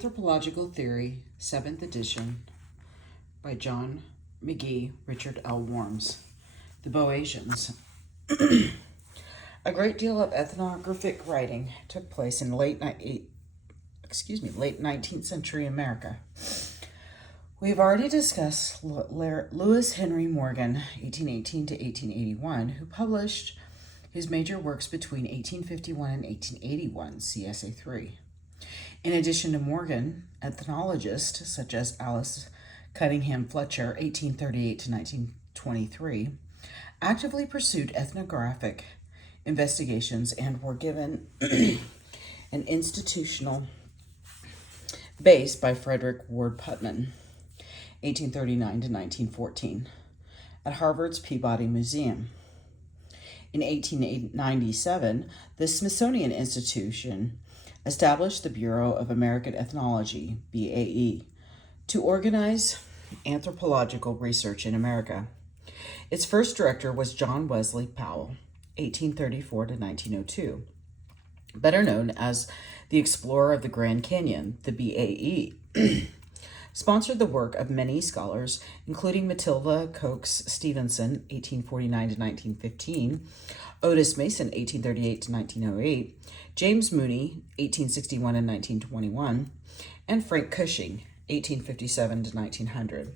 Anthropological Theory, 7th edition, by John McGee, Richard L. Worms. The Boasians. A great deal of ethnographic writing took place in late 19th century America. We have already discussed Lewis Henry Morgan, 1818 to 1881, who published his major works between 1851 and 1881, CSA 3. In addition to Morgan, ethnologists such as Alice Cunningham Fletcher, 1838 to 1923, actively pursued ethnographic investigations and were given an institutional base by Frederick Ward Putnam, 1839 to 1914, at Harvard's Peabody Museum. In 1897, the Smithsonian Institution established the Bureau of American Ethnology, BAE, to organize anthropological research in America. Its first director was John Wesley Powell, 1834 to 1902. Better known as the explorer of the Grand Canyon, the BAE sponsored the work of many scholars, including Matilda Coates Stevenson, 1849 to 1915, Otis Mason, 1838 to 1908, James Mooney, 1861 and 1921, and Frank Cushing, 1857 to 1900.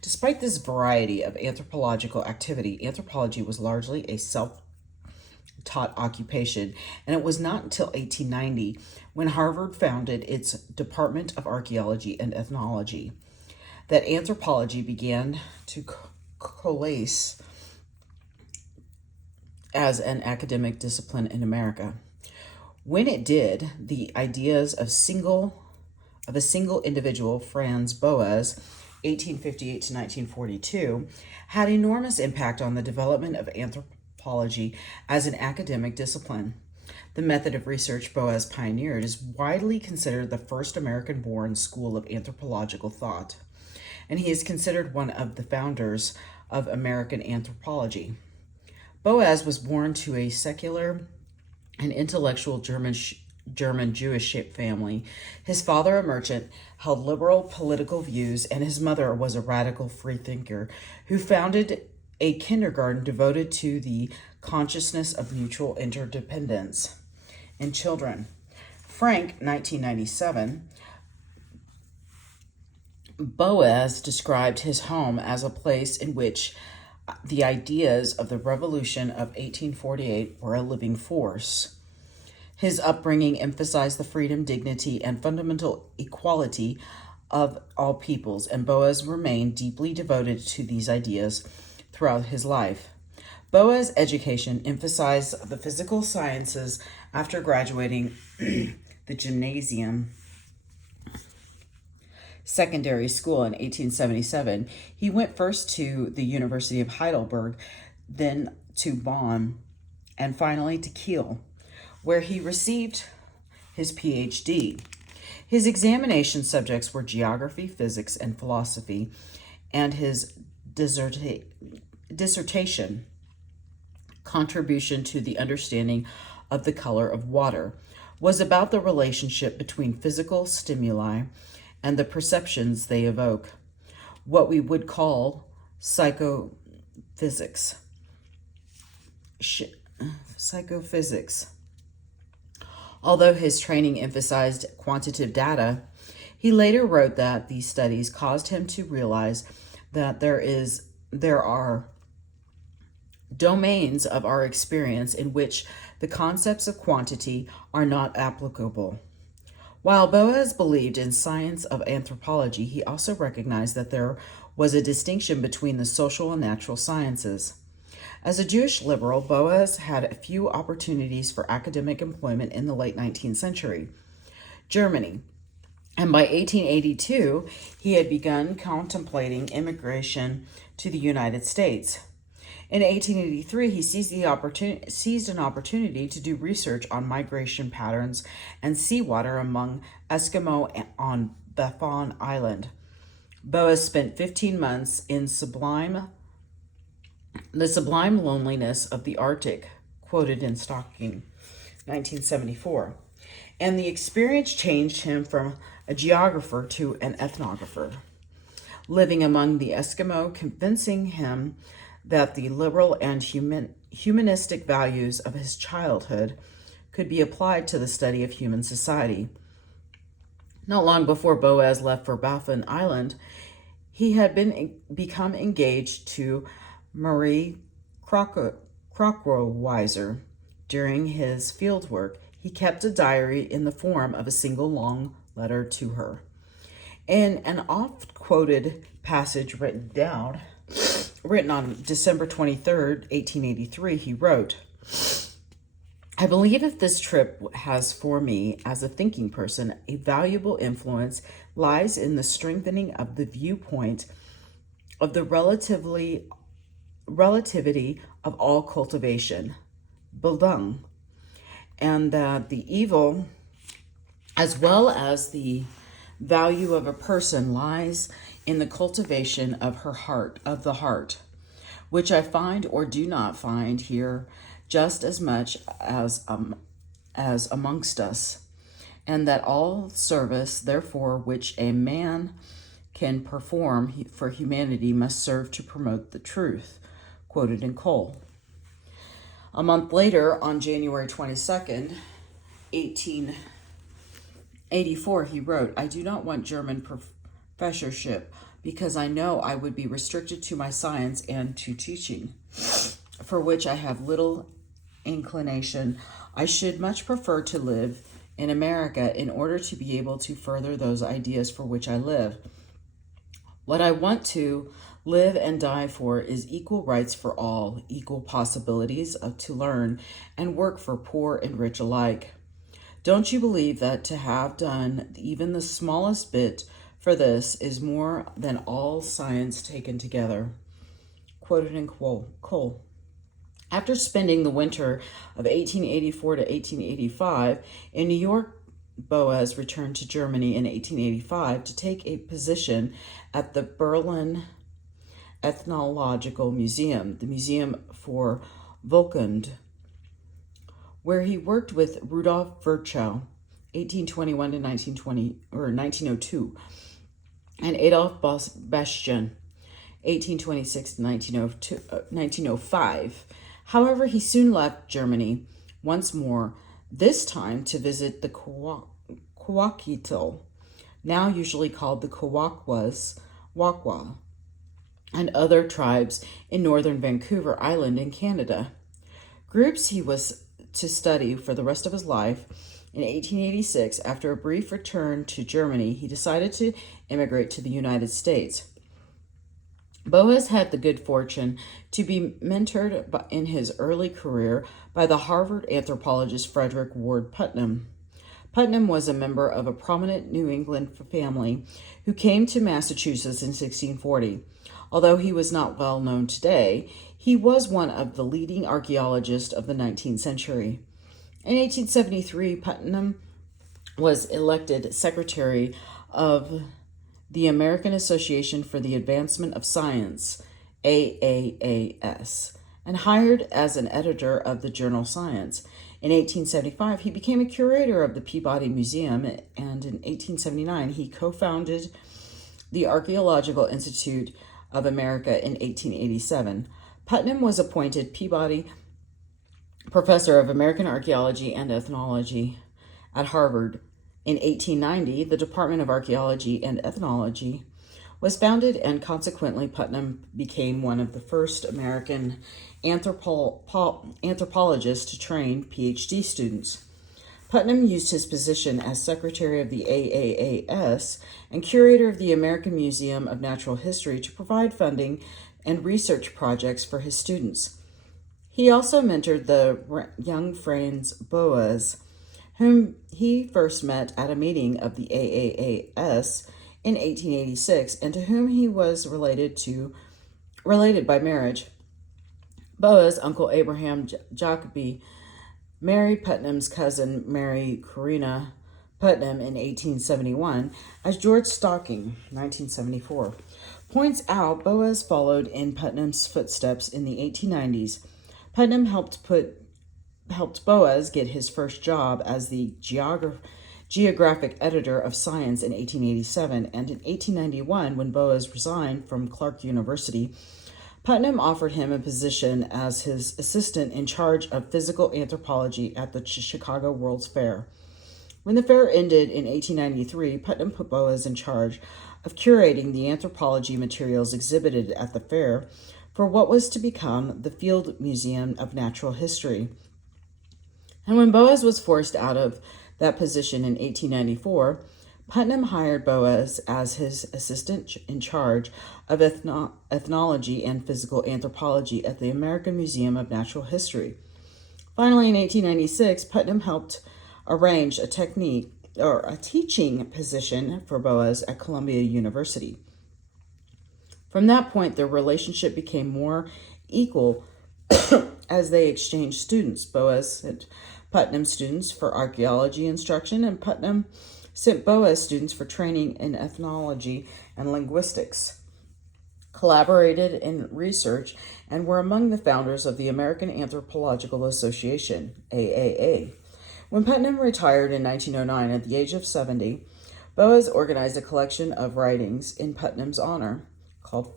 Despite this variety of anthropological activity, anthropology was largely a self-taught occupation, and it was not until 1890 when Harvard founded its Department of Archaeology and Ethnology that anthropology began to coalesce as an academic discipline in America. When it did, the ideas of a single individual, Franz Boas, 1858 to 1942, had enormous impact on the development of anthropology as an academic discipline. The method of research Boas pioneered is widely considered the first American-born school of anthropological thought, and he is considered one of the founders of American anthropology. Boas was born to a secular and intellectual German Jewish family. His father, a merchant, held liberal political views, and his mother was a radical freethinker who founded a kindergarten devoted to the consciousness of mutual interdependence in children. Frank, 1997, Boas described his home as a place in which the ideas of the Revolution of 1848 were a living force. His upbringing emphasized the freedom, dignity, and fundamental equality of all peoples, and Boas remained deeply devoted to these ideas throughout his life. Boas' education emphasized the physical sciences. After graduating the gymnasium secondary school in 1877, he went first to the University of Heidelberg, then to Bonn, and finally to Kiel, where he received his PhD. His examination subjects were geography, physics, and philosophy, and his dissertation, Contribution to the Understanding of the Color of Water, was about the relationship between physical stimuli and the perceptions they evoke, what we would call psychophysics. Although his training emphasized quantitative data, he later wrote that these studies caused him to realize that there are domains of our experience in which the concepts of quantity are not applicable. While Boas believed in science of anthropology, he also recognized that there was a distinction between the social and natural sciences. As a Jewish liberal, Boas had a few opportunities for academic employment in the late 19th century Germany, and by 1882, he had begun contemplating immigration to the United States. In 1883, he seized an opportunity to do research on migration patterns and seawater among Eskimo on Baffin Island. Boas spent 15 months in the sublime loneliness of the Arctic, quoted in Stocking, 1974. And the experience changed him from a geographer to an ethnographer, living among the Eskimo, convincing him that the liberal and humanistic values of his childhood could be applied to the study of human society. Not long before Boas left for Baffin Island, he had become engaged to Marie Krockowiser. During his field work, he kept a diary in the form of a single long letter to her. In an oft-quoted passage written on December 23rd, 1883, he wrote, "I believe if this trip has for me, as a thinking person, a valuable influence, lies in the strengthening of the viewpoint of the relativity of all cultivation, Bildung, and that the evil as well as the value of a person lies in the cultivation of the heart, which I find or do not find here just as much as amongst us, and that all service, therefore, which a man can perform for humanity must serve to promote the truth," quoted in Cole. A month later, on January 22nd, 1884, he wrote, "I do not want German professorship because I know I would be restricted to my science and to teaching, for which I have little inclination. I should much prefer to live in America in order to be able to further those ideas for which I live. What I want to live and die for is equal rights for all, equal possibilities to learn and work for poor and rich alike. Don't you believe that to have done even the smallest bit for this is more than all science taken together?" Quoted in Cole. After spending the winter of 1884 to 1885 in New York, Boas returned to Germany in 1885 to take a position at the Berlin Ethnological Museum, the Museum for Völkerkunde, where he worked with Rudolf Virchow, 1821 to 1902, and Adolf Boasian, 1826 to 1905. However, he soon left Germany once more, this time to visit the Kawakitl, now usually called the Wakwa, and other tribes in northern Vancouver Island in Canada. Groups he was to study for the rest of his life. In 1886, after a brief return to Germany, he decided to immigrate to the United States. Boas had the good fortune to be mentored in his early career by the Harvard anthropologist Frederick Ward Putnam. Putnam was a member of a prominent New England family who came to Massachusetts in 1640. Although he was not well known today, he was one of the leading archaeologists of the 19th century. In 1873, Putnam was elected secretary of the American Association for the Advancement of Science, AAAS, and hired as an editor of the journal Science. In 1875, he became a curator of the Peabody Museum, and in 1879, he co-founded the Archaeological Institute of America in 1887. Putnam was appointed Peabody Professor of American Archaeology and Ethnology at Harvard. In 1890, the Department of Archaeology and Ethnology was founded, and consequently, Putnam became one of the first American anthropologists to train PhD students. Putnam used his position as secretary of the AAAS and curator of the American Museum of Natural History to provide funding and research projects for his students. He also mentored the young Franz Boas, whom he first met at a meeting of the AAAS in 1886, and to whom he was related by marriage. Boas' uncle Abraham Jacobi married Putnam's cousin Mary Corina Putnam in 1871, as George Stocking, 1974, points out. Boas followed in Putnam's footsteps in the 1890s. Putnam helped Boas get his first job as the geographic editor of Science in 1887, and in 1891, when Boas resigned from Clark University, Putnam offered him a position as his assistant in charge of physical anthropology at the Chicago World's Fair. When the fair ended in 1893, Putnam put Boas in charge of curating the anthropology materials exhibited at the fair for what was to become the Field Museum of Natural History. And when Boas was forced out of that position in 1894, Putnam hired Boas as his assistant in charge of ethnology and physical anthropology at the American Museum of Natural History. Finally, in 1896, Putnam helped arrange a teaching position for Boas at Columbia University. From that point, their relationship became more equal as they exchanged students. Boas sent Putnam students for archaeology instruction, and Putnam sent Boas students for training in ethnology and linguistics, collaborated in research, and were among the founders of the American Anthropological Association, AAA. When Putnam retired in 1909 at the age of 70, Boas organized a collection of writings in Putnam's honor called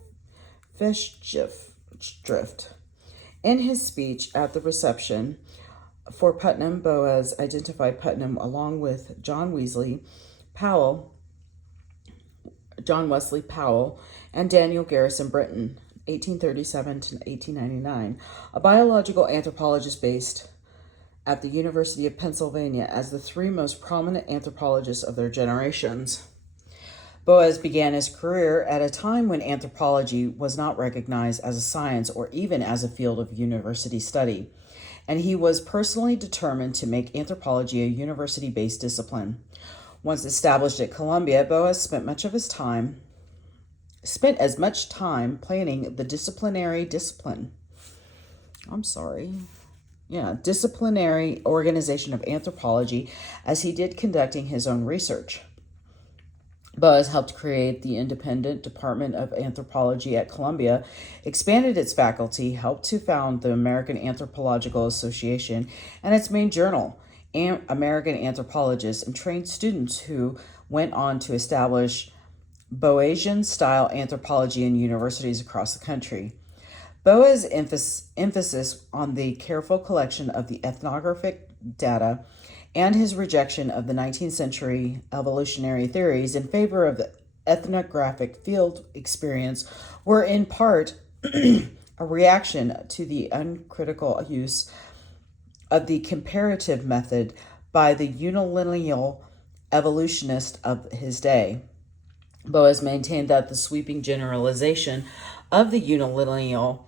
Festschrift. In his speech at the reception for Putnam, Boas identified Putnam along with John Wesley Powell, and Daniel Garrison Britton, 1837 to 1899, a biological anthropologist based at the University of Pennsylvania, as the three most prominent anthropologists of their generations. Boas began his career at a time when anthropology was not recognized as a science or even as a field of university study, and he was personally determined to make anthropology a university-based discipline. Once established at Columbia, Boas spent as much time planning the disciplinary organization of anthropology as he did conducting his own research. Boas helped create the independent Department of Anthropology at Columbia, expanded its faculty, helped to found the American Anthropological Association and its main journal, American Anthropologists, and trained students who went on to establish Boasian-style anthropology in universities across the country. Boas' emphasis on the careful collection of the ethnographic data and his rejection of the 19th century evolutionary theories in favor of the ethnographic field experience were in part a reaction to the uncritical use of the comparative method by the unilineal evolutionists of his day. Boas maintained that the sweeping generalization of the unilineal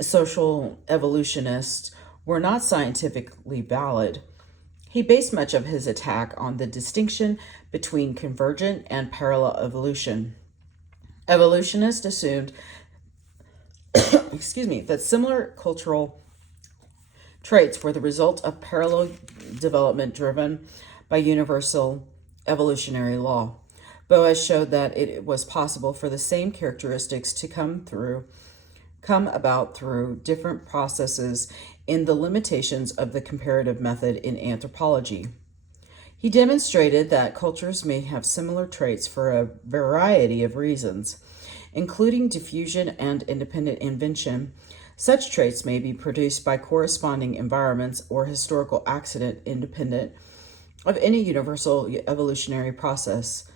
social evolutionists were not scientifically valid. He based much of his attack on the distinction between convergent and parallel evolution. Evolutionists assumed that similar cultural traits were the result of parallel development driven by universal evolutionary law. Boas showed that it was possible for the same characteristics to come about through different processes in the limitations of the comparative method in anthropology. He demonstrated that cultures may have similar traits for a variety of reasons, including diffusion and independent invention. Such traits may be produced by corresponding environments or historical accident independent of any universal evolutionary process.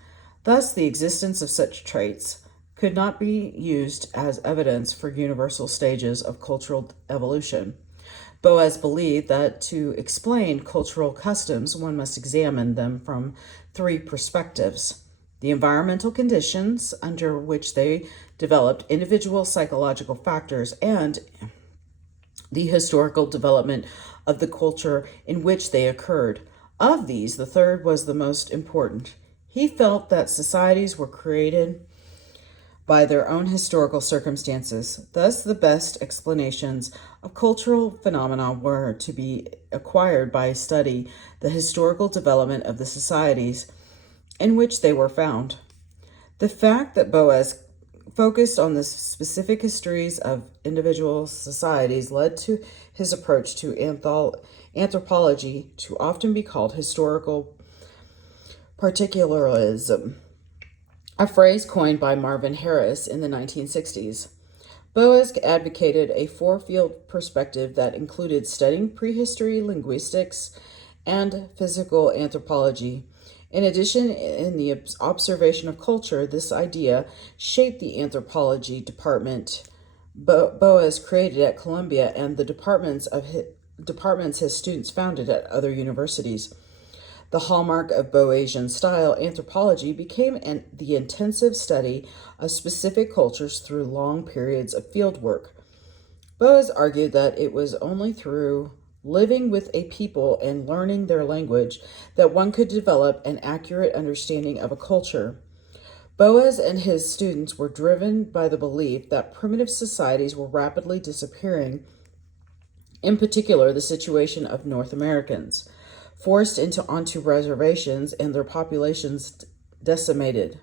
Thus, the existence of such traits could not be used as evidence for universal stages of cultural evolution. Boas believed that to explain cultural customs, one must examine them from three perspectives: the environmental conditions under which they developed, individual psychological factors, and the historical development of the culture in which they occurred. Of these, the third was the most important. He felt that societies were created by their own historical circumstances. Thus, the best explanations of cultural phenomena were to be acquired by study the historical development of the societies in which they were found. The fact that Boas focused on the specific histories of individual societies led to his approach to anthropology to often be called historical particularism, a phrase coined by Marvin Harris in the 1960s. Boas advocated a four-field perspective that included studying prehistory, linguistics, and physical anthropology. In addition, in the observation of culture, this idea shaped the anthropology department Boas created at Columbia and the departments his students founded at other universities. The hallmark of Boasian style anthropology became the intensive study of specific cultures through long periods of field work. Boas argued that it was only through living with a people and learning their language that one could develop an accurate understanding of a culture. Boas and his students were driven by the belief that primitive societies were rapidly disappearing, in particular the situation of North Americans, forced onto reservations and their populations decimated,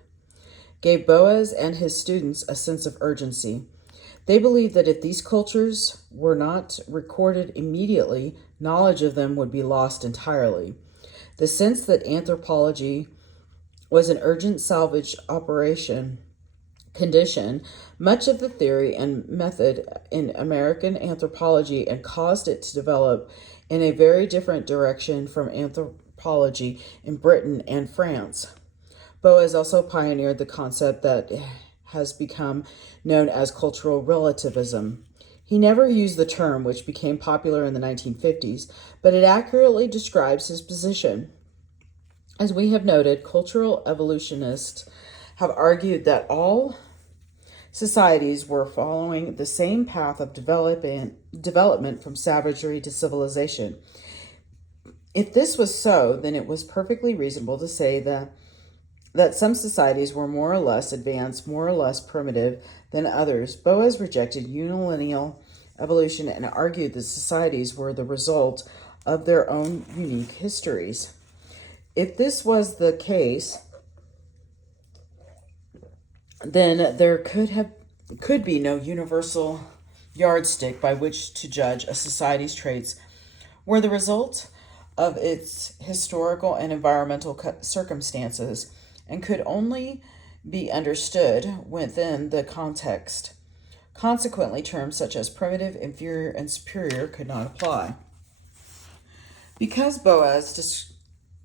gave Boas and his students a sense of urgency. They believed that if these cultures were not recorded immediately, knowledge of them would be lost entirely. The sense that anthropology was an urgent salvage condition much of the theory and method in American anthropology and caused it to develop in a very different direction from anthropology in Britain and France. Boas also pioneered the concept that has become known as cultural relativism. He never used the term, which became popular in the 1950s, but it accurately describes his position. As we have noted, cultural evolutionists have argued that all societies were following the same path of development from savagery to civilization. If this was so, then it was perfectly reasonable to say that some societies were more or less advanced, more or less primitive than others. Boas rejected unilineal evolution and argued that societies were the result of their own unique histories. If this was the case, then there could be no universal yardstick by which to judge a society's traits were the result of its historical and environmental circumstances and could only be understood within the context. Consequently, terms such as primitive, inferior, and superior could not apply. Because Boas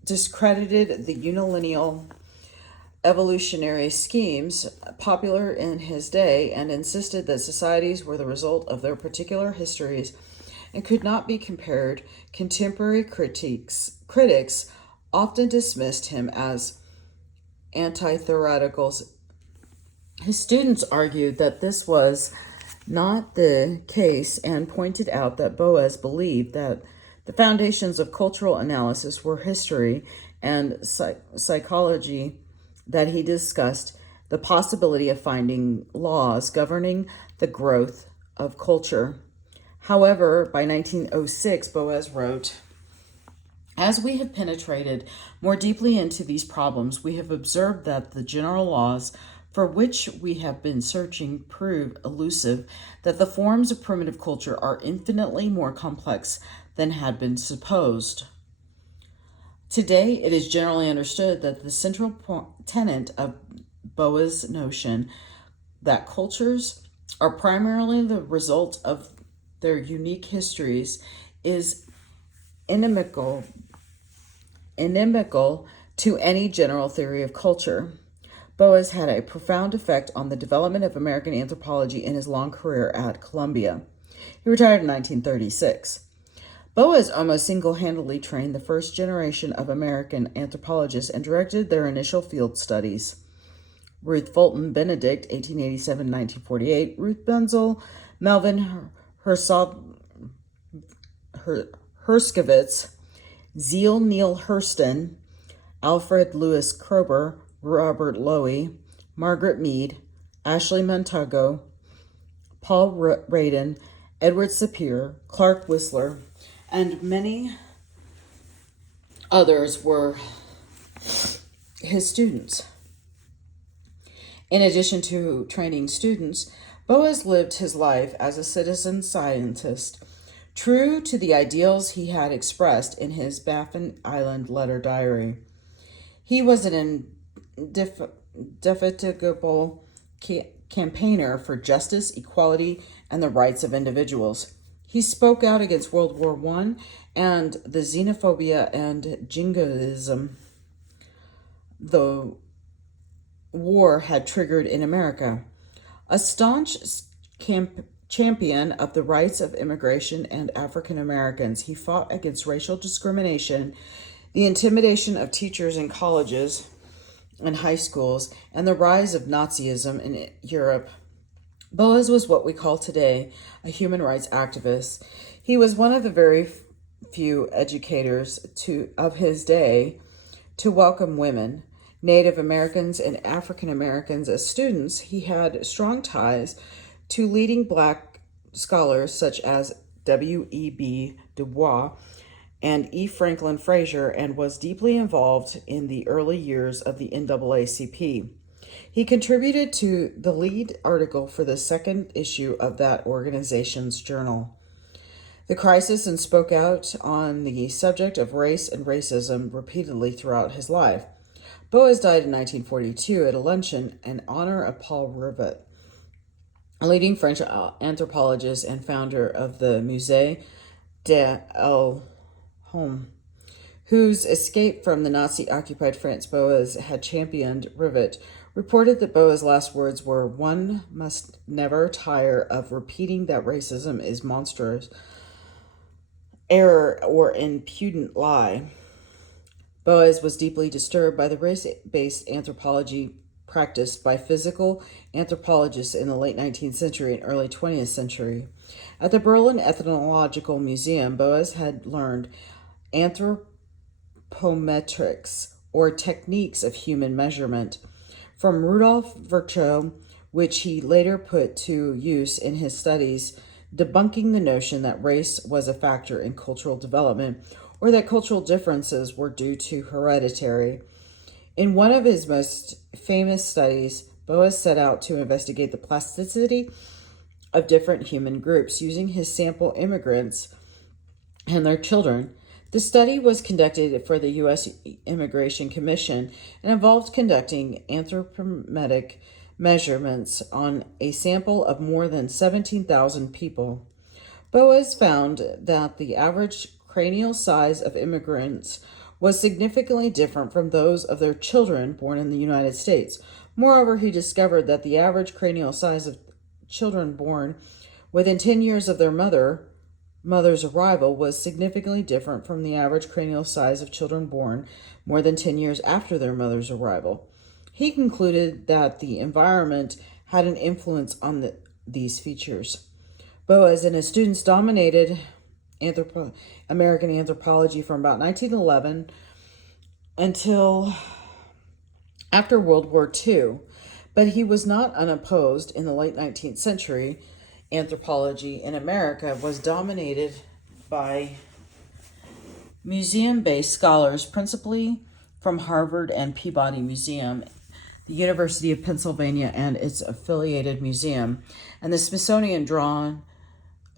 discredited the unilineal evolutionary schemes popular in his day and insisted that societies were the result of their particular histories and could not be compared, contemporary critics often dismissed him as anti-theoretical. His students argued that this was not the case and pointed out that Boas believed that the foundations of cultural analysis were history and psychology, that he discussed the possibility of finding laws governing the growth of culture. However, by 1906, Boas wrote, "As we have penetrated more deeply into these problems, we have observed that the general laws for which we have been searching prove elusive, that the forms of primitive culture are infinitely more complex than had been supposed. Today, it is generally understood that the central tenet of Boas' notion that cultures are primarily the result of their unique histories is inimical to any general theory of culture. Boas had a profound effect on the development of American anthropology in his long career at Columbia. He retired in 1936. Boas almost single-handedly trained the first generation of American anthropologists and directed their initial field studies. Ruth Fulton Benedict, 1887-1948, Ruth Benzel, Melvin Herskovitz, Zeal Neil Hurston, Alfred Lewis Kroeber, Robert Lowy, Margaret Mead, Ashley Montago, Paul Radin, Edward Sapir, Clark Whistler, and many others were his students. In addition to training students, Boas lived his life as a citizen scientist, true to the ideals he had expressed in his Baffin Island letter diary. He was an indefatigable campaigner for justice, equality, and the rights of individuals. He spoke out against World War I and the xenophobia and jingoism the war had triggered in America. A staunch champion of the rights of immigration and African Americans, he fought against racial discrimination, the intimidation of teachers in colleges and high schools, and the rise of Nazism in Europe. Boas was what we call today a human rights activist. He was one of the very few educators of his day to welcome women, Native Americans, and African Americans as students. He had strong ties to leading Black scholars such as W.E.B. Du Bois and E. Franklin Frazier, and was deeply involved in the early years of the NAACP. He contributed to the lead article for the second issue of that organization's journal, The Crisis, and spoke out on the subject of race and racism repeatedly throughout his life. Boas died in 1942 at a luncheon in honor of Paul Rivet, a leading French anthropologist and founder of the Musée d'El-Home, whose escape from the Nazi-occupied France Boas had championed. Rivet reported that Boas' last words were, "One must never tire of repeating that racism is monstrous error or impudent lie." Boas was deeply disturbed by the race-based anthropology practiced by physical anthropologists in the late 19th century and early 20th century. At the Berlin Ethnological Museum, Boas had learned anthropometrics, or techniques of human measurement, from Rudolf Virchow, which he later put to use in his studies, debunking the notion that race was a factor in cultural development or that cultural differences were due to hereditary. In one of his most famous studies, Boas set out to investigate the plasticity of different human groups using his sample immigrants and their children. The study was conducted for the U.S. Immigration Commission and involved conducting anthropometric measurements on a sample of more than 17,000 people. Boas found that the average cranial size of immigrants was significantly different from those of their children born in the United States. Moreover, he discovered that the average cranial size of children born within 10 years of their mother's arrival was significantly different from the average cranial size of children born more than 10 years after their mother's arrival. He concluded that the environment had an influence on these features. Boas and his students dominated American anthropology from about 1911 until after World War II, but he was not unopposed. In the late 19th century, anthropology in America was dominated by museum-based scholars, principally from Harvard and Peabody Museum, the University of Pennsylvania and its affiliated museum, and the Smithsonian, drawn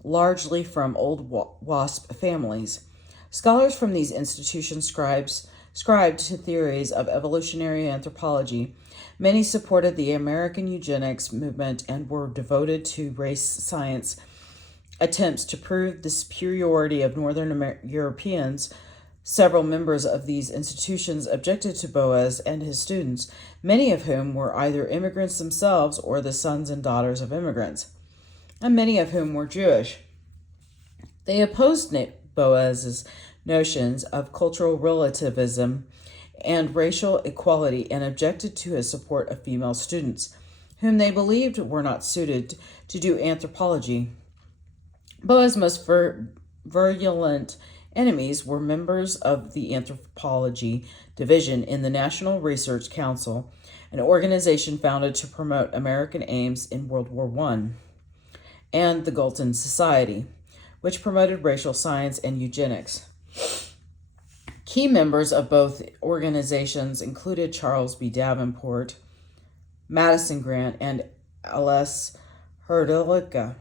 largely from old WASP families. Scholars from these institutions scribed to theories of evolutionary anthropology. Many supported the American eugenics movement and were devoted to race science attempts to prove the superiority of Northern Europeans. Several members of these institutions objected to Boas and his students, many of whom were either immigrants themselves or the sons and daughters of immigrants, and many of whom were Jewish. They opposed Boas's notions of cultural relativism and racial equality and objected to his support of female students, whom they believed were not suited to do anthropology. Boas' most virulent enemies were members of the anthropology division in the National Research Council, an organization founded to promote American aims in World War I, and the Galton Society, which promoted racial science and eugenics. Key members of both organizations included Charles B. Davenport, Madison Grant, and L.S. Hrdlicka.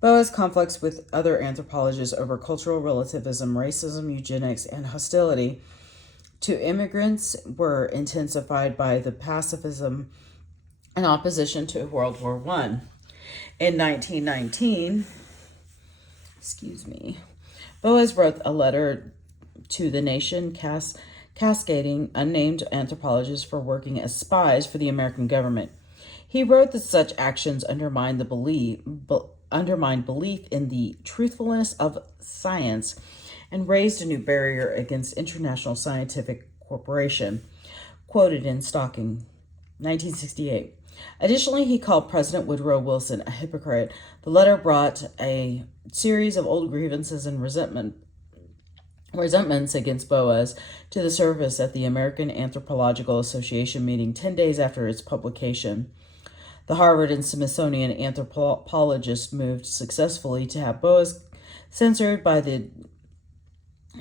Boas' conflicts with other anthropologists over cultural relativism, racism, eugenics, and hostility to immigrants were intensified by the pacifism and opposition to World War I. In 1919, Boas wrote a letter to the nation cascading unnamed anthropologists for working as spies for the American government. He wrote that such actions undermined belief in the truthfulness of science and raised a new barrier against international scientific cooperation. Quoted in Stocking, 1968. Additionally, he called President Woodrow Wilson a hypocrite. The letter brought a series of old grievances and resentments against Boas to the surface at the American Anthropological Association meeting 10 days after its publication. The Harvard and Smithsonian anthropologists moved successfully to have Boas censored by the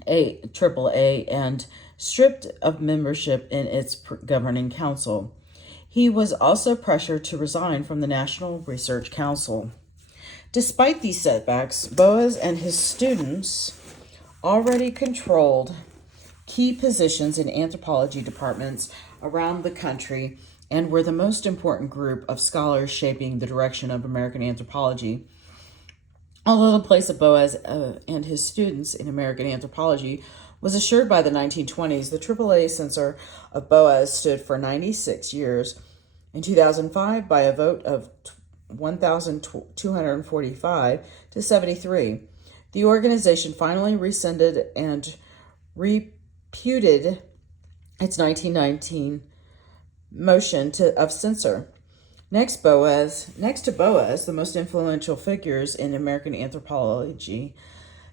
AAA and stripped of membership in its governing council. He was also pressured to resign from the National Research Council. Despite these setbacks, Boas and his students already controlled key positions in anthropology departments around the country and were the most important group of scholars shaping the direction of American anthropology. Although the place of Boas and his students in American anthropology was assured by the 1920s, the AAA censor of Boas stood for 96 years. In 2005, by a vote of 1,245 to 73, the organization finally rescinded and repudiated its 1919 motion of censor. Next to Boas, the most influential figures in American anthropology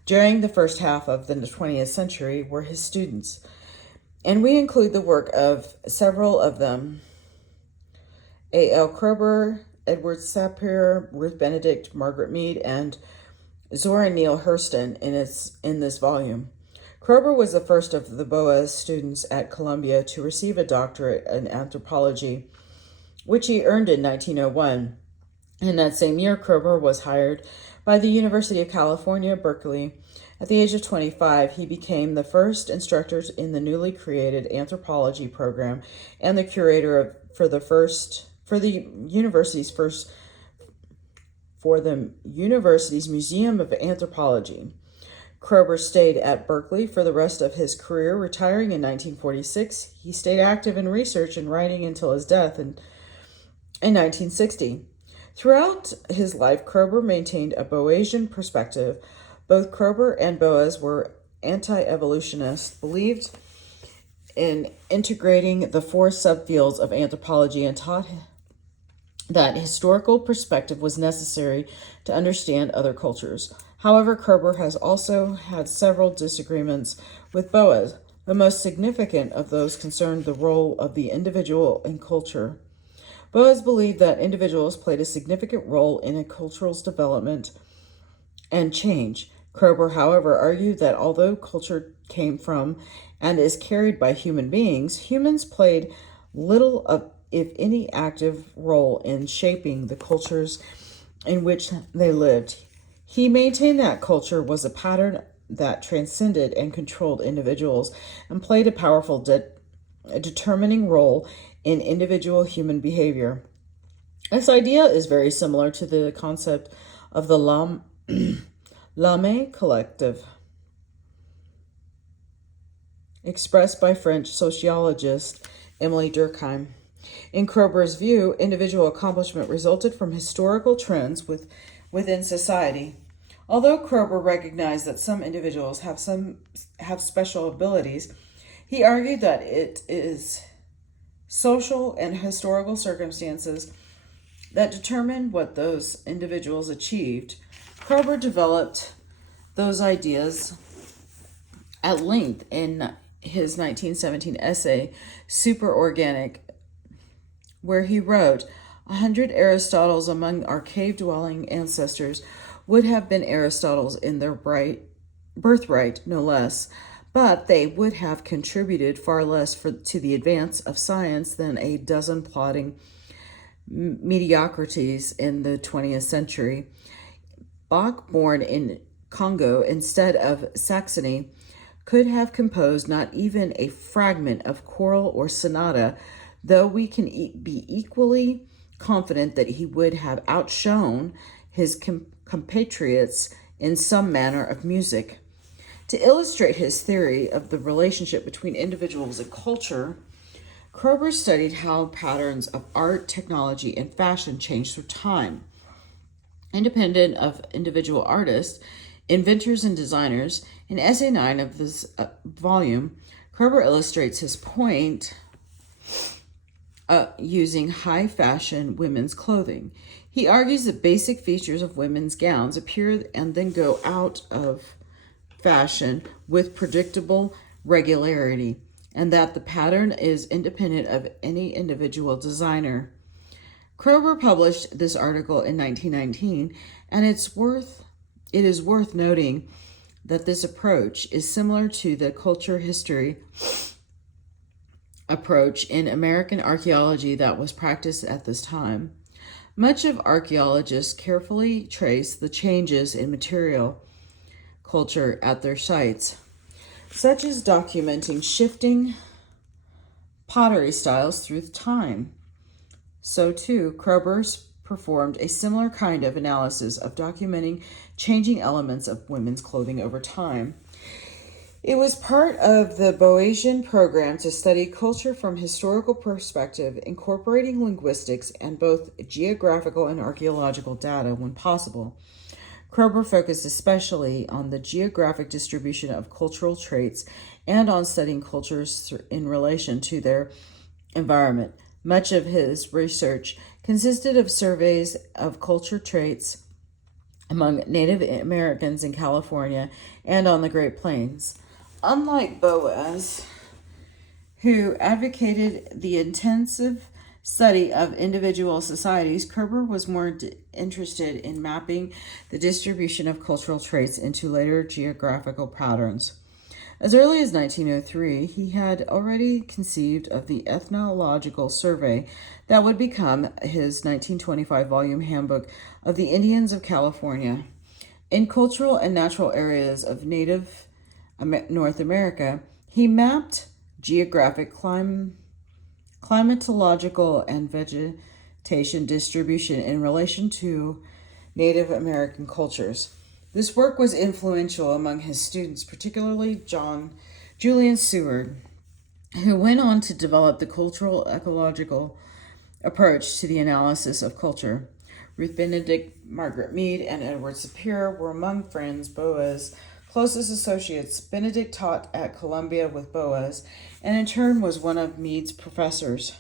during the first half of the 20th century were his students, and we include the work of several of them: A.L. Kroeber, Edward Sapir, Ruth Benedict, Margaret Mead, and Zora Neale Hurston in this volume. Kroeber was the first of the Boas students at Columbia to receive a doctorate in anthropology, which he earned in 1901. In that same year, Kroeber was hired by the University of California, Berkeley. At the age of 25, he became the first instructor in the newly created anthropology program and the curator for the university's Museum of Anthropology. Kroeber stayed at Berkeley for the rest of his career, retiring in 1946. He stayed active in research and writing until his death in 1960. Throughout his life, Kroeber maintained a Boasian perspective. Both Kroeber and Boas were anti-evolutionists, believed in integrating the four subfields of anthropology, and taught that historical perspective was necessary to understand other cultures. However, Kroeber has also had several disagreements with Boas. The most significant of those concerned the role of the individual in culture. Boas believed that individuals played a significant role in a culture's development and change. Kroeber, however, argued that although culture came from and is carried by human beings, humans played little of, if any, active role in shaping the cultures in which they lived. He maintained that culture was a pattern that transcended and controlled individuals and played a powerful determining role in individual human behavior. This idea is very similar to the concept of the Lame collective, expressed by French sociologist Emily Durkheim. In Kroeber's view, individual accomplishment resulted from historical trends within society. Although Kroeber recognized that some individuals have special abilities, he argued that it is social and historical circumstances that determine what those individuals achieved. Kroeber developed those ideas at length in his 1917 essay, Superorganic, where he wrote, 100 Aristotles among our cave-dwelling ancestors would have been Aristotles in their birthright, no less, but they would have contributed far less to the advance of science than a dozen plodding mediocrities in the 20th century. Bach, born in Congo instead of Saxony, could have composed not even a fragment of choral or sonata, though we can be equally confident that he would have outshone his compatriots in some manner of music. To illustrate his theory of the relationship between individuals and culture, Kroeber studied how patterns of art, technology, and fashion changed through time. Independent of individual artists, inventors, and designers, in Essay 9 of this volume, Kroeber illustrates his point using high fashion women's clothing. He argues that basic features of women's gowns appear and then go out of fashion with predictable regularity, and that the pattern is independent of any individual designer. Kroeber published this article in 1919, and it is worth noting that this approach is similar to the culture history approach in American archaeology that was practiced at this time. Much of archaeologists carefully trace the changes in material culture at their sites, such as documenting shifting pottery styles through time. So too, Kroeber performed a similar kind of analysis of documenting changing elements of women's clothing over time. It was part of the Boasian program to study culture from historical perspective, incorporating linguistics and both geographical and archaeological data when possible. Kroeber focused especially on the geographic distribution of cultural traits and on studying cultures in relation to their environment. Much of his research consisted of surveys of culture traits among Native Americans in California and on the Great Plains. Unlike Boas, who advocated the intensive study of individual societies, Kroeber was more interested in mapping the distribution of cultural traits into later geographical patterns. As early as 1903, he had already conceived of the ethnological survey that would become his 1925 volume handbook of the Indians of California. In cultural and natural areas of native North America, he mapped geographic, climatological, and vegetation distribution in relation to Native American cultures. This work was influential among his students, particularly Julian Seward, who went on to develop the cultural ecological approach to the analysis of culture. Ruth Benedict, Margaret Mead, and Edward Sapir were among friends Boas' closest associates. Benedict taught at Columbia with Boas, and in turn was one of Mead's professors.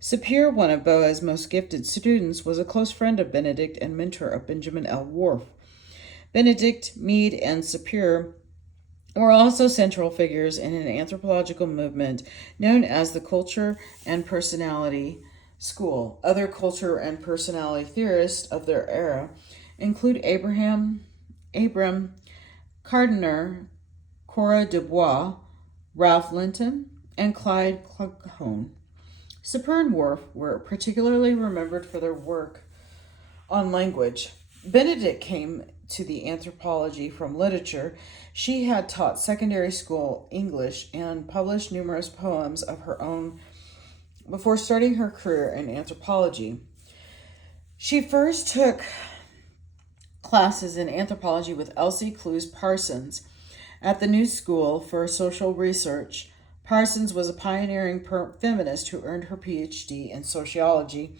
Sapir, one of Boas' most gifted students, was a close friend of Benedict and mentor of Benjamin L. Worf. Benedict, Mead, and Sapir were also central figures in an anthropological movement known as the Culture and Personality School. Other culture and personality theorists of their era include Abram Gardner, Cora Dubois, Ralph Linton, and Clyde Clughone. Sapir and Worf were particularly remembered for their work on language. Benedict came to the anthropology from literature. She had taught secondary school English and published numerous poems of her own before starting her career in anthropology. She first took classes in anthropology with Elsie Clues Parsons at the New School for Social Research. Parsons was a pioneering feminist who earned her PhD in sociology,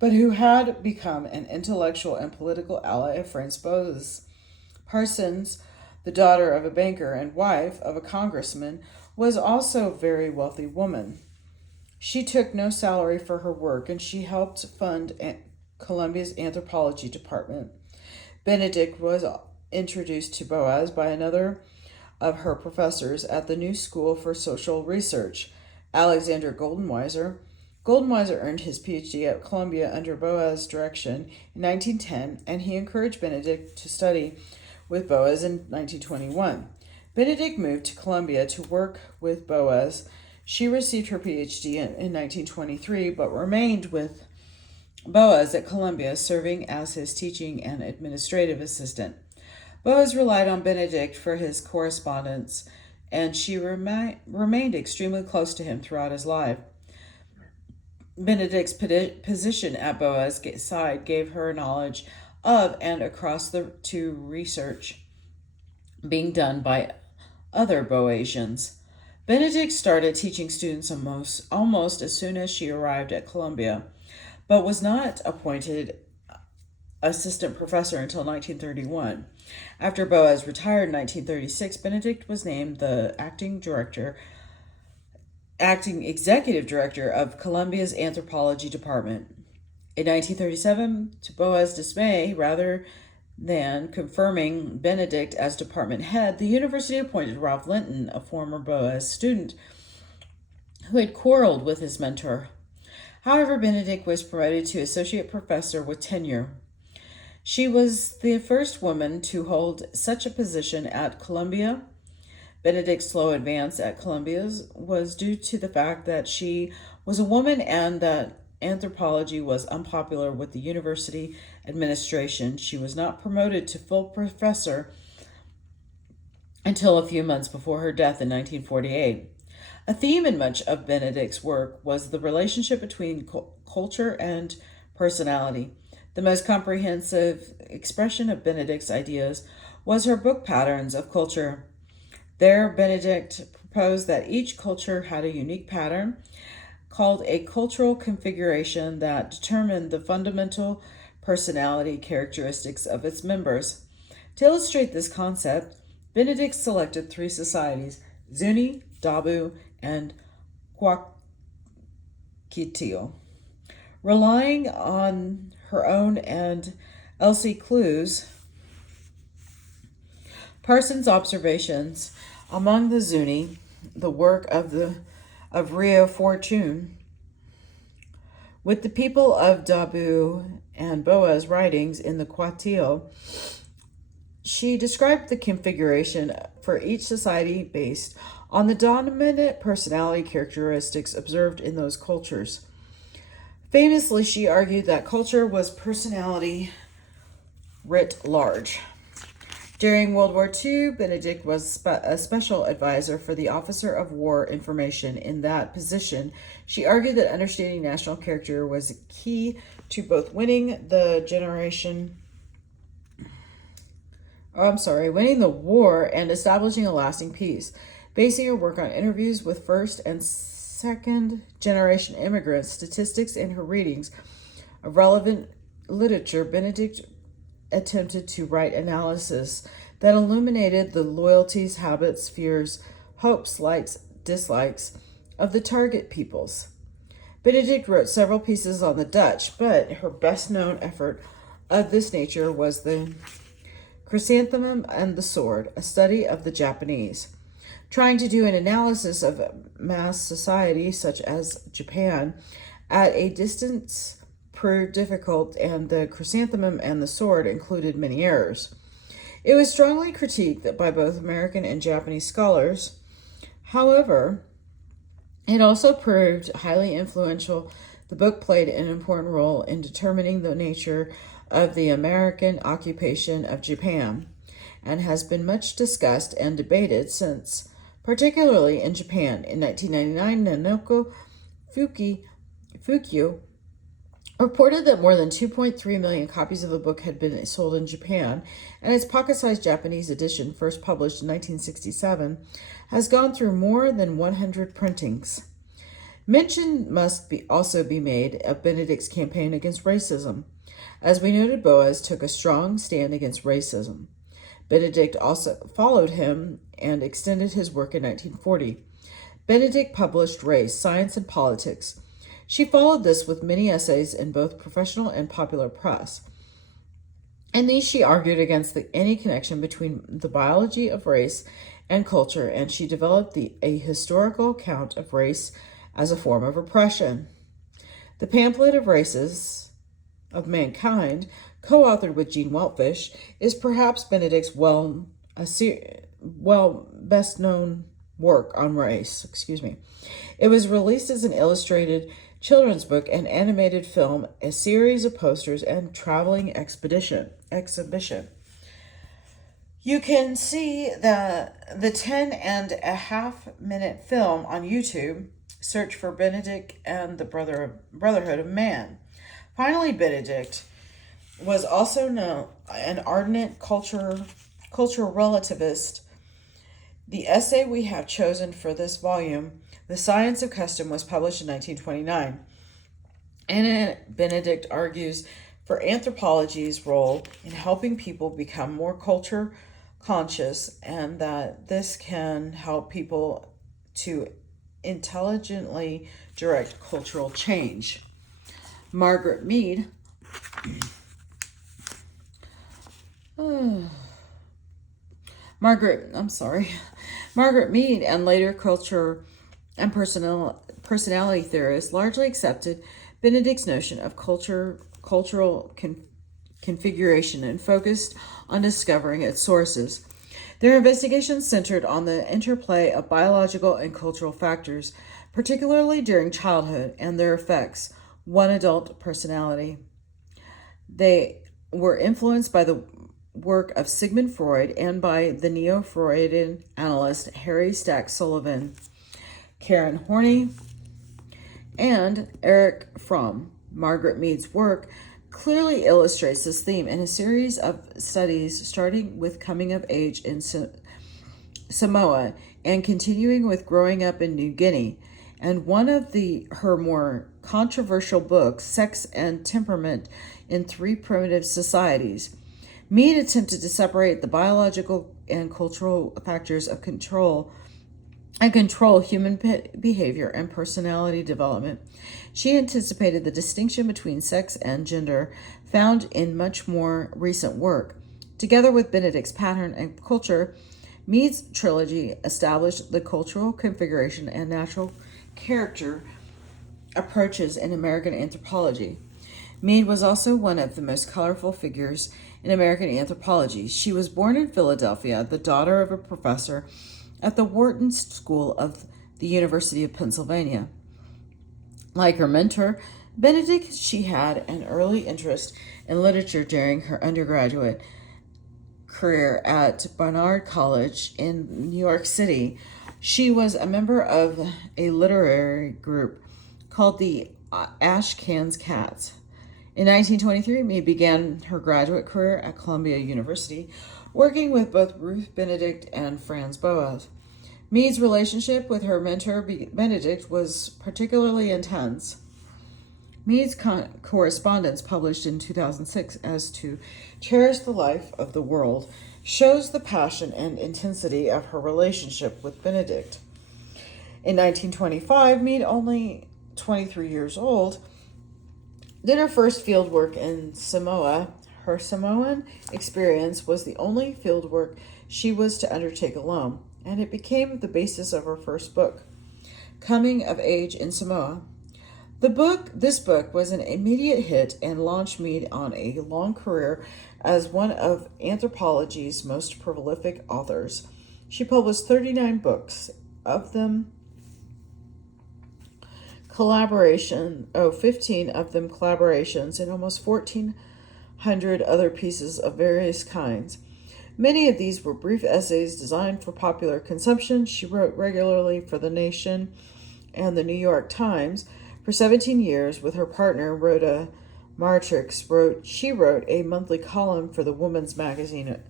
but who had become an intellectual and political ally of Franz Boas. Parsons, the daughter of a banker and wife of a congressman, was also a very wealthy woman. She took no salary for her work, and she helped fund Columbia's anthropology department. Benedict was introduced to Boas by another of her professors at the New School for Social Research, Alexander Goldenweiser. Goldenweiser earned his PhD at Columbia under Boas' direction in 1910, and he encouraged Benedict to study with Boas in 1921. Benedict moved to Columbia to work with Boas. She received her PhD in 1923, but remained with Boas at Columbia, serving as his teaching and administrative assistant. Boas relied on Benedict for his correspondence and she remained extremely close to him throughout his life. Benedict's position at Boas' side gave her knowledge of and across to research being done by other Boasians. Benedict started teaching students almost as soon as she arrived at Columbia, but was not appointed assistant professor until 1931. After Boas retired in 1936, Benedict was named the acting executive director of Columbia's anthropology department. In 1937, to Boas' dismay, rather than confirming Benedict as department head, the university appointed Ralph Linton, a former Boas student who had quarreled with his mentor. However, Benedict was promoted to associate professor with tenure. She was the first woman to hold such a position at Columbia. Benedict's slow advance at Columbia was due to the fact that she was a woman and that anthropology was unpopular with the university administration. She was not promoted to full professor until a few months before her death in 1948. A theme in much of Benedict's work was the relationship between culture and personality. The most comprehensive expression of Benedict's ideas was her book Patterns of Culture. There, Benedict proposed that each culture had a unique pattern called a cultural configuration that determined the fundamental personality characteristics of its members. To illustrate this concept, Benedict selected 3 societies: Zuni, Dabu, and Kwakiutl. Relying on her own and Elsie Clue's Parsons' observations among the Zuni, the work of Rio Fortune, with the people of Dabu and Boas' writings in the Kwakiutl, she described the configuration for each society based on the dominant personality characteristics observed in those cultures. Famously, she argued that culture was personality writ large. During World War II, Benedict was a special advisor for the Officer of War Information. In that position, she argued that understanding national character was key to both winning the war and establishing a lasting peace. Basing her work on interviews with first and second generation immigrants, statistics, and her readings of relevant literature, Benedict attempted to write analysis that illuminated the loyalties, habits, fears, hopes, likes, dislikes of the target peoples. Benedict wrote several pieces on the Dutch, but her best-known effort of this nature was the Chrysanthemum and the Sword, a study of the Japanese. Trying to do an analysis of mass society, such as Japan, at a distance proved difficult, and the Chrysanthemum and the Sword included many errors. It was strongly critiqued by both American and Japanese scholars. However, it also proved highly influential. The book played an important role in determining the nature of the American occupation of Japan and has been much discussed and debated since, particularly in Japan. In 1999, Nanoko Fukio reported that more than 2.3 million copies of the book had been sold in Japan, and its pocket-sized Japanese edition, first published in 1967, has gone through more than 100 printings. Mention must also be made of Benedict's campaign against racism. As we noted, Boas took a strong stand against racism. Benedict also followed him and extended his work in 1940. Benedict published Race, Science, and Politics. She followed this with many essays in both professional and popular press. In these, she argued against any connection between the biology of race and culture, and she developed a historical account of race as a form of oppression. The pamphlet of Races of Mankind, co-authored with Jean Weltfish, is perhaps Benedict's best-known work on race. It was released as an illustrated children's book, an animated film, a series of posters, and traveling exhibition. You can see the 10.5 minute film on YouTube. Search for Benedict and the Brotherhood of Man. Finally, Benedict was also known an ardent cultural relativist. The essay we have chosen for this volume, The Science of Custom, was published in 1929. In it, Benedict argues for anthropology's role in helping people become more culture conscious, and that this can help people to intelligently direct cultural change. Margaret Mead Margaret Mead and later culture and personality theorists largely accepted Benedict's notion of cultural configuration and focused on discovering its sources. Their investigations centered on the interplay of biological and cultural factors, particularly during childhood, and their effects on adult personality. They were influenced by the work of Sigmund Freud and by the neo-Freudian analyst Harry Stack Sullivan, Karen Horney, and Erich Fromm. Margaret Mead's work clearly illustrates this theme in a series of studies starting with coming of age in Samoa and continuing with growing up in New Guinea. And one of her more controversial books, Sex and Temperament in Three Primitive Societies. Mead attempted to separate the biological and cultural factors of control human behavior and personality development. She anticipated the distinction between sex and gender found in much more recent work. Together with Benedict's pattern and culture, Mead's trilogy established the cultural configuration and natural character approaches in American anthropology. Mead was also one of the most colorful figures in American anthropology. She was born in Philadelphia, the daughter of a professor at the Wharton School of the University of Pennsylvania. Like her mentor, Benedict, she had an early interest in literature during her undergraduate career at Barnard College in New York City. She was a member of a literary group called the Ashcan's Cats. In 1923, Mead began her graduate career at Columbia University, working with both Ruth Benedict and Franz Boas. Mead's relationship with her mentor, Benedict, was particularly intense. Mead's correspondence, published in 2006 as To Cherish the Life of the World, shows the passion and intensity of her relationship with Benedict. In 1925, Mead, only 23 years old, did her first field work in Samoa. Her Samoan experience was the only field work she was to undertake alone, and it became the basis of her first book, Coming of Age in Samoa. This book was an immediate hit and launched Mead on a long career as one of anthropology's most prolific authors. She published 39 books, of them 15 of them collaborations, and almost 1,400 other pieces of various kinds. Many of these were brief essays designed for popular consumption. She wrote regularly for The Nation and the New York Times. For 17 years, with her partner, Rhoda Martrix, she wrote a monthly column for the women's magazine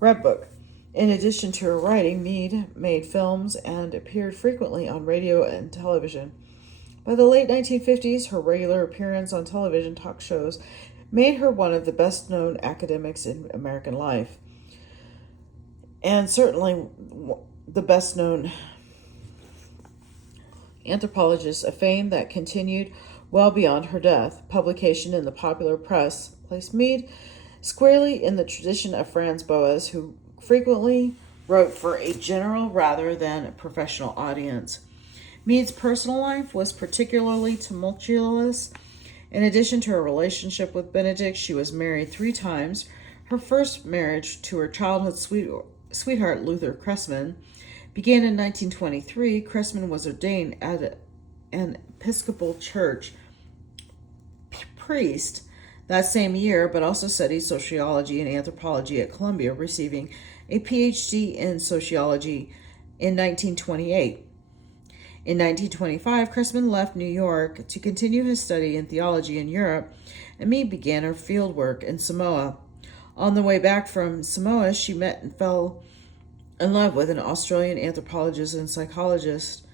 Redbook. In addition to her writing, Mead made films and appeared frequently on radio and television. By the late 1950s, her regular appearance on television talk shows made her one of the best-known academics in American life, and certainly the best-known anthropologist, a fame that continued well beyond her death. Publication in the popular press placed Mead squarely in the tradition of Franz Boas, who frequently wrote for a general rather than a professional audience. Mead's personal life was particularly tumultuous. In addition to her relationship with Benedict, she was married 3 times. Her first marriage, to her childhood sweetheart Luther Cressman, began in 1923. Cressman was ordained at an Episcopal church priest that same year, but also studied sociology and anthropology at Columbia, receiving a PhD in sociology in 1928. In 1925, Cressman left New York to continue his study in theology in Europe, and Mead began her field work in Samoa. On the way back from Samoa, she met and fell in love with an Australian anthropologist and psychologist,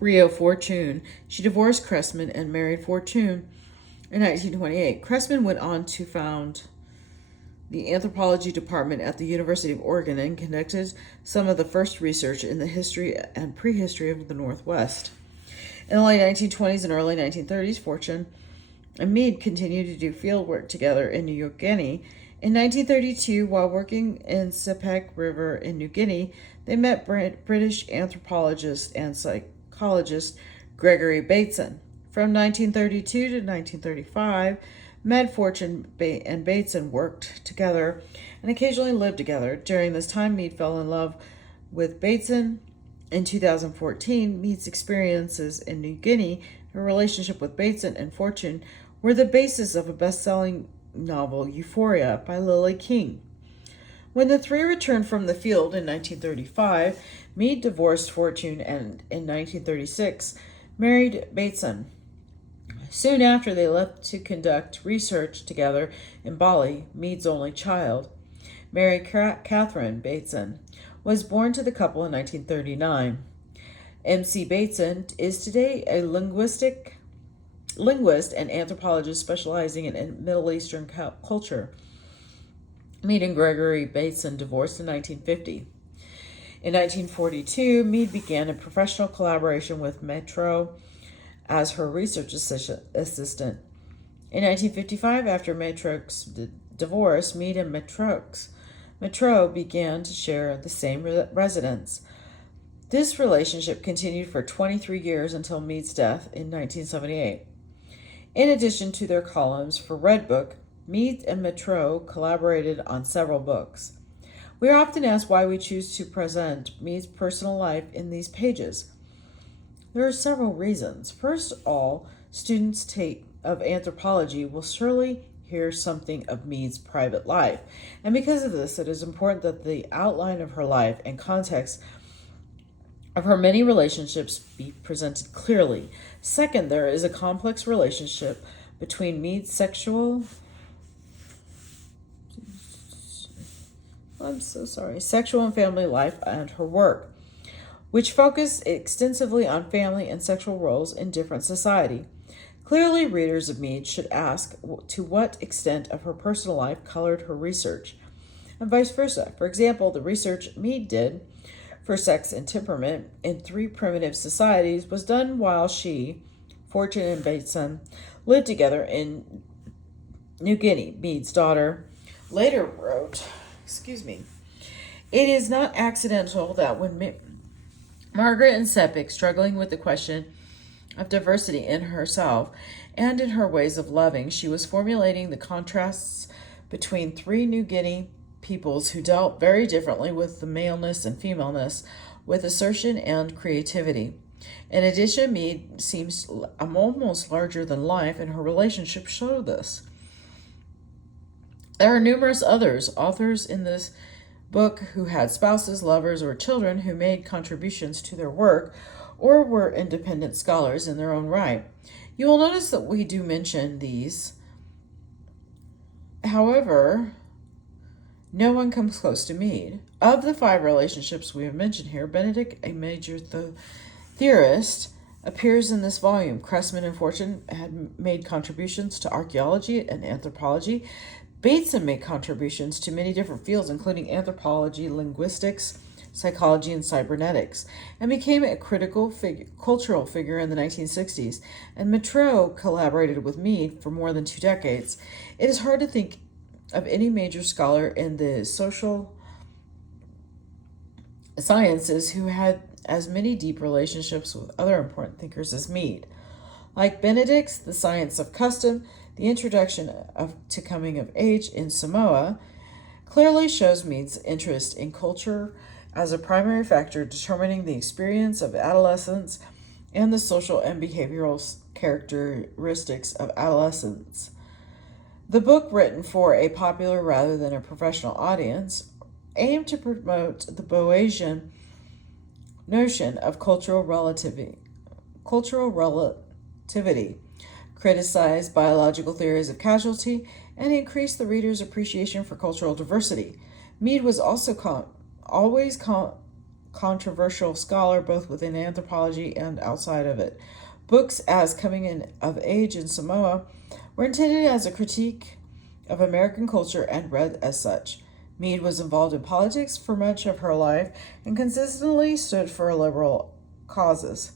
Rio Fortune. She divorced Cressman and married Fortune in 1928. Cressman went on to found the anthropology department at the University of Oregon and conducted some of the first research in the history and prehistory of the Northwest. In the late 1920s and early 1930s, Fortune and Mead continued to do field work together in New Guinea. In 1932, while working in Sepik River in New Guinea, they met British anthropologist and psychologist Gregory Bateson. From 1932 to 1935, Fortune and Bateson worked together and occasionally lived together. During this time, Mead fell in love with Bateson. In 2014, Mead's experiences in New Guinea, her relationship with Bateson and Fortune, were the basis of a best-selling novel, Euphoria, by Lily King. When the three returned from the field in 1935, Mead divorced Fortune and, in 1936, married Bateson. Soon after, they left to conduct research together in Bali. Mead's only child, Mary Catherine Bateson, was born to the couple in 1939. M.C. Bateson is today a linguist and anthropologist specializing in Middle Eastern culture. Mead and Gregory Bateson divorced in 1950. In 1942, Mead began a professional collaboration with Metro as her research assistant. In 1955, after Metro's divorce, Mead and Metro began to share the same residence. This relationship continued for 23 years until Mead's death in 1978. In addition to their columns for Red Book, Mead and Metro collaborated on several books. We are often asked why we choose to present Mead's personal life in these pages. There are several reasons. First of all, students of anthropology will surely hear something of Mead's private life, and because of this, it is important that the outline of her life and context of her many relationships be presented clearly. Second, there is a complex relationship between Mead's sexual and family life and her work, which focus extensively on family and sexual roles in different society. Clearly, readers of Mead should ask to what extent of her personal life colored her research, and vice versa. For example, the research Mead did for sex and temperament in 3 primitive societies was done while she, Fortune, and Bateson lived together in New Guinea. Mead's daughter later wrote, "It is not accidental that when Margaret and Sepik, struggling with the question of diversity in herself and in her ways of loving, she was formulating the contrasts between 3 New Guinea peoples who dealt very differently with the maleness and femaleness, with assertion and creativity. In addition, Mead seems almost larger than life, and her relationships show this. There are numerous authors in this book who had spouses, lovers, or children who made contributions to their work or were independent scholars in their own right. You will notice that we do mention these. However, no one comes close to Mead. Of the 5 relationships we have mentioned here, Benedict, a major theorist, appears in this volume. Cressman and Fortune had made contributions to archaeology and anthropology. Bateson made contributions to many different fields, including anthropology, linguistics, psychology, and cybernetics, and became a critical cultural figure in the 1960s. And Metro collaborated with Mead for more than 2 decades. It is hard to think of any major scholar in the social sciences who had as many deep relationships with other important thinkers as Mead. Like Benedict's The Science of Custom, the introduction to coming of age in Samoa clearly shows Mead's interest in culture as a primary factor determining the experience of adolescence and the social and behavioral characteristics of adolescence. The book, written for a popular rather than a professional audience, aimed to promote the Boasian notion of cultural relativity, criticized biological theories of causality, and increased the reader's appreciation for cultural diversity. Mead was also always controversial scholar both within anthropology and outside of it. Books as Coming in of Age in Samoa were intended as a critique of American culture and read as such. Mead was involved in politics for much of her life and consistently stood for liberal causes.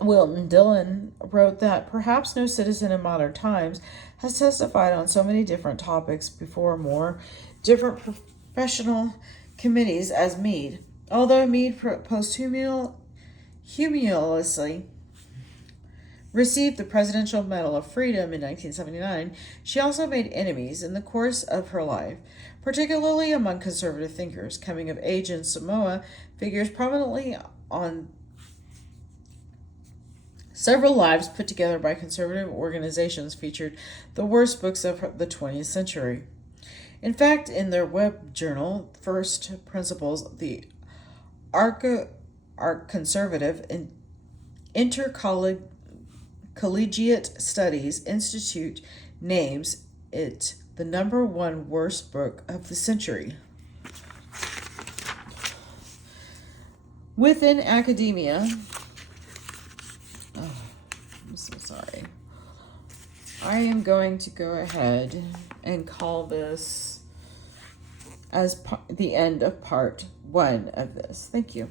Wilton Dillon wrote that perhaps no citizen in modern times has testified on so many different topics before more different professional committees as Mead. Although Mead posthumously received the Presidential Medal of Freedom in 1979, she also made enemies in the course of her life, particularly among conservative thinkers. Coming of Age in Samoa figures prominently on several lives put together by conservative organizations featured the worst books of the 20th century. In fact, in their web journal, First Principles, the Conservative Intercollegiate Studies Institute names it the #1 worst book of the century. Within academia, I'm so sorry. I am going to go ahead and call this as the end of part 1 of this. Thank you.